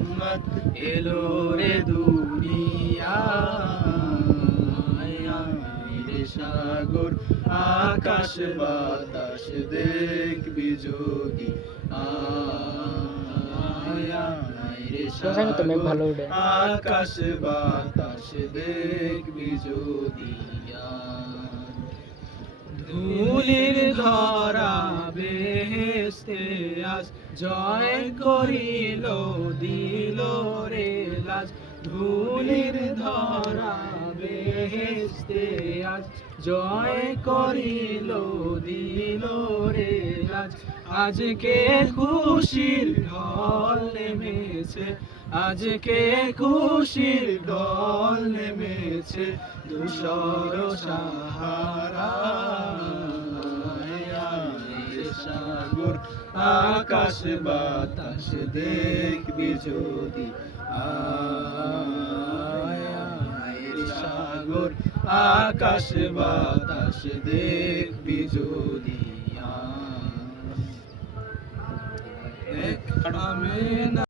রহমত এলো রে দুনিয়ায় রে সাগর আকাশ বাতাস দেখবি যদি রে সাগর আকাশ বাতাস দেখবি যদি ধুলির ধরা বেহেশতে আজ জয় করিল দিল রে লাজ ধুলির ধরা বেহেশতে আজ জয় করিল দিল রে লাজ আজকে খুশির ঢল নেমেছে আজকে খুশির ঢল নেমেছে ধূসর সাহারা সাগর আকাশ বাতাস দেখবি যদি সাগর আকাশ বাতাস দেখবি যদি আমি